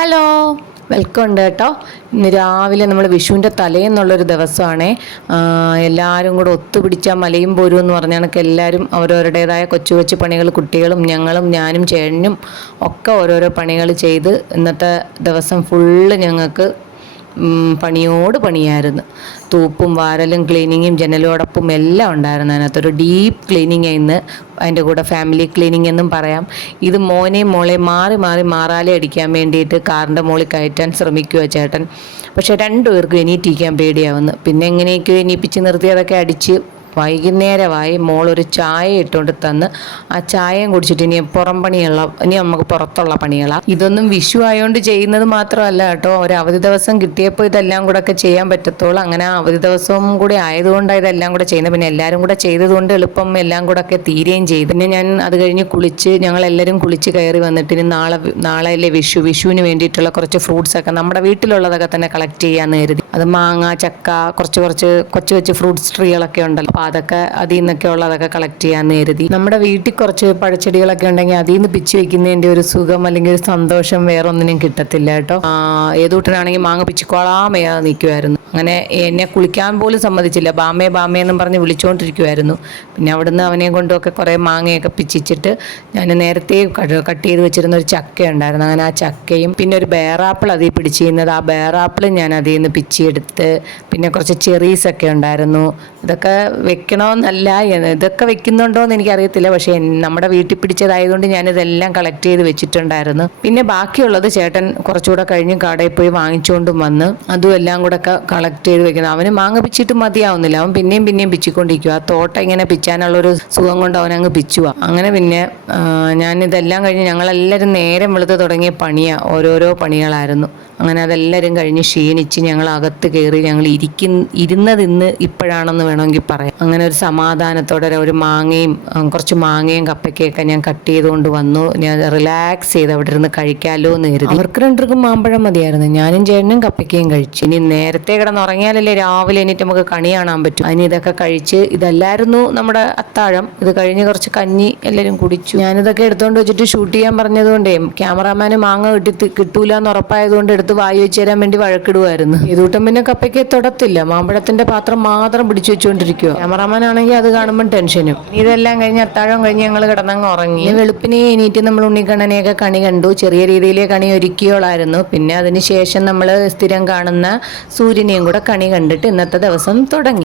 Hello, welcome ഉണ്ട് കേട്ടോ. ഇന്ന് രാവിലെ നമ്മൾ വിഷുവിൻ്റെ തലേന്നുള്ളൊരു ദിവസമാണ്. എല്ലാവരും കൂടെ ഒത്തുപിടിച്ചാൽ മലയും പോരും എന്ന് പറഞ്ഞ കണക്ക് എല്ലാവരും അവരവരുടേതായ കൊച്ചു കൊച്ചു പണികൾ, കുട്ടികളും ഞങ്ങളും ഞാനും ചേട്ടനും ഒക്കെ ഓരോരോ പണികൾ ചെയ്ത് ഇന്നത്തെ ദിവസം ഫുള്ള് ഞങ്ങൾക്ക് പണിയോട് പണിയായിരുന്നു. തൂപ്പും വാരലും ക്ലീനിങ്ങും ജനലോടപ്പും എല്ലാം ഉണ്ടായിരുന്നു. അതിനകത്തൊരു ഡീപ്പ് ക്ലീനിങ് ആയിരുന്നു. അതിൻ്റെ കൂടെ ഫാമിലി ക്ലീനിങ് എന്നും പറയാം. ഇത് മോനെയും മോളെയും മാറി മാറി മാറാലെ അടിക്കാൻ വേണ്ടിയിട്ട് കാറിൻ്റെ മുകളിൽ കയറ്റാൻ ശ്രമിക്കുക ചേട്ടൻ. പക്ഷേ രണ്ടുപേർക്കും എണീറ്റിരിക്കാൻ പേടിയാവുന്നു. പിന്നെ എങ്ങനെയൊക്കെയോ എണീപ്പിച്ച് നിർത്തി അതൊക്കെ അടിച്ച് വൈകുന്നേരമായി മോളൊരു ചായ ഇട്ടുകൊണ്ട് തന്ന് ആ ചായയും കുടിച്ചിട്ട് ഇനി നമുക്ക് പുറത്തുള്ള പണികളാണ്. ഇതൊന്നും വിഷു ആയതുകൊണ്ട് ചെയ്യുന്നത് മാത്രമല്ല കേട്ടോ, ഒരു അവധി ദിവസം കിട്ടിയപ്പോൾ ഇതെല്ലാം കൂടെ ഒക്കെ ചെയ്യാൻ പറ്റത്തുള്ളൂ. അങ്ങനെ ആ അവധി ദിവസവും കൂടി ആയതുകൊണ്ടാണ് ഇതെല്ലാം കൂടെ ചെയ്യുന്നത്. പിന്നെ എല്ലാവരും കൂടെ ചെയ്തതുകൊണ്ട് എളുപ്പം എല്ലാം കൂടെ ഒക്കെ തീരുകയും ചെയ്തു. പിന്നെ ഞാൻ അത് കഴിഞ്ഞ് ഞങ്ങളെല്ലാവരും കുളിച്ച് കയറി വന്നിട്ട് ഇനി നാളെയല്ലേ വിഷുവിന് വേണ്ടിയിട്ടുള്ള കുറച്ച് ഫ്രൂട്ട്സൊക്കെ നമ്മുടെ വീട്ടിലുള്ളതൊക്കെ തന്നെ കളക്ട് ചെയ്യാമെന്ന് കരുതി. അത് മാങ്ങ, ചക്ക, കുറച്ച് കൊച്ചു ഫ്രൂട്ട്സ് ട്രീകളൊക്കെ ഉണ്ടല്ലോ, അപ്പോൾ അതൊക്കെ അതിൽ നിന്നൊക്കെ ഉള്ളതൊക്കെ കളക്ട് ചെയ്യാമെന്ന് കരുതി. നമ്മുടെ വീട്ടിൽ കുറച്ച് പഴച്ചെടികളൊക്കെ ഉണ്ടെങ്കിൽ അതിൽ നിന്ന് പിച്ച് വെക്കുന്നതിൻ്റെ ഒരു സുഖം അല്ലെങ്കിൽ ഒരു സന്തോഷം വേറൊന്നിനും കിട്ടത്തില്ല കേട്ടോ. ഏതൂട്ടനാണെങ്കിൽ മാങ്ങ പിച്ചിക്കോളാമയാതെ നിൽക്കുമായിരുന്നു. അങ്ങനെ എന്നെ കുളിക്കാൻ പോലും സമ്മതിച്ചില്ല. ബാമേന്നും പറഞ്ഞ് വിളിച്ചുകൊണ്ടിരിക്കുമായിരുന്നു. പിന്നെ അവിടുന്ന് അവനെ കൊണ്ടുമൊക്കെ കുറേ മാങ്ങയൊക്കെ പിച്ചിച്ചിട്ട് ഞാൻ നേരത്തെ കട്ട് ചെയ്ത് വെച്ചിരുന്ന ഒരു ചക്ക ഉണ്ടായിരുന്നു. അങ്ങനെ ആ ചക്കയും പിന്നെ ഒരു ബേറാപ്പിൾ അതിൽ പിടിച്ചിരുന്നത്, ആ ബേറാപ്പിളും ഞാൻ അതിൽ നിന്ന് പിച്ചിയെടുത്ത്, പിന്നെ കുറച്ച് ചെറീസൊക്കെ ഉണ്ടായിരുന്നു. ഇതൊക്കെ വെക്കണമെന്നല്ല, ഇതൊക്കെ വെക്കുന്നുണ്ടോ എന്ന് എനിക്കറിയത്തില്ല. പക്ഷേ നമ്മുടെ വീട്ടിൽ പിടിച്ചതായതുകൊണ്ട് ഞാനിതെല്ലാം കളക്ട് ചെയ്ത് വെച്ചിട്ടുണ്ടായിരുന്നു. പിന്നെ ബാക്കിയുള്ളത് ചേട്ടൻ കുറച്ചുകൂടെ കഴിഞ്ഞ് കടയിൽ പോയി വാങ്ങിച്ചുകൊണ്ടും വന്ന് അതും എല്ലാം കൂടെ ഒക്കെ കളക്ട് ചെയ്ത് വെക്കുന്നത്. അവന് മാങ്ങ പിച്ചിട്ട് മതിയാവുന്നില്ല, അവൻ പിന്നെയും പിച്ചിക്കൊണ്ടിരിക്കുക. ആ തോട്ട ഇങ്ങനെ പിച്ചാനുള്ളൊരു സുഖം കൊണ്ട് അവനങ്ങ് പിച്ചുക. അങ്ങനെ പിന്നെ ഞാനിതെല്ലാം കഴിഞ്ഞ് ഞങ്ങളെല്ലാവരും നേരം വെളുത്ത് തുടങ്ങിയ ഓരോരോ പണികളായിരുന്നു. അങ്ങനെ അതെല്ലാവരും കഴിഞ്ഞ് ക്ഷീണിച്ച് ഞങ്ങൾ അകത്ത് കയറി. ഞങ്ങൾ ഇരുന്നത് ഇപ്പോഴാണെന്ന് വേണമെങ്കിൽ പറയാം. അങ്ങനെ ഒരു സമാധാനത്തോടെ കുറച്ച് മാങ്ങയും കപ്പയ്ക്കൊക്കെ ഞാൻ കട്ട് ചെയ്തുകൊണ്ട് വന്നു. ഞാൻ റിലാക്സ് ചെയ്ത് അവിടെ ഇരുന്ന് കഴിക്കാമല്ലോ എന്ന് കരുതി. അവർക്ക് രണ്ടുപേർക്കും മാമ്പഴം മതിയായിരുന്നു. ഞാനും ചേട്ടനും കപ്പയ്ക്കയും കഴിച്ചു. ഇനി നേരത്തെ കിടന്നുറങ്ങിയാലല്ലേ രാവിലെ എണീറ്റ് നമുക്ക് കണി കാണാൻ പറ്റും. അതിന് ഇതൊക്കെ കഴിച്ച്, ഇതല്ലായിരുന്നു നമ്മുടെ അത്താഴം. ഇത് കഴിഞ്ഞ് കുറച്ച് കഞ്ഞി എല്ലാവരും കുടിച്ചു. ഞാനിതൊക്കെ എടുത്തുകൊണ്ട് വെച്ചിട്ട് ഷൂട്ട് ചെയ്യാൻ പറഞ്ഞതുകൊണ്ടേ ക്യാമറാമാന് മാങ്ങ കിട്ടൂല എന്ന് ഉറപ്പായതുകൊണ്ട് എടുത്ത് വായി വെച്ച് തരാൻ വേണ്ടി വഴക്കിടുമായിരുന്നു. ഇതൂട്ടം പിന്നെ കപ്പയ്ക്ക് തൊടത്തില്ല, മാമ്പഴത്തിന്റെ പാത്രം മാത്രം പിടിച്ചു വെച്ചുകൊണ്ടിരിക്കുക. ക്യാമറാമാൻ ആണെങ്കിൽ അത് കാണുമ്പോൾ ടെൻഷനും. ഇതെല്ലാം കഴിഞ്ഞ് അത്താഴം കഴിഞ്ഞ് ഞങ്ങൾ കിടന്നങ്ങ് ഉറങ്ങി. വെളുപ്പിനെ എണീറ്റ് നമ്മൾ ഉണ്ണിക്കണ്ണനെയൊക്കെ കണി കണ്ടു. ചെറിയ രീതിയിലെ കണി ഒരുക്കിയോളായിരുന്നു. പിന്നെ അതിന് ശേഷം നമ്മൾ സ്ഥിരം കാണുന്ന സൂര്യനെയും കൂടെ കണി കണ്ടിട്ട് ഇന്നത്തെ ദിവസം തുടങ്ങി.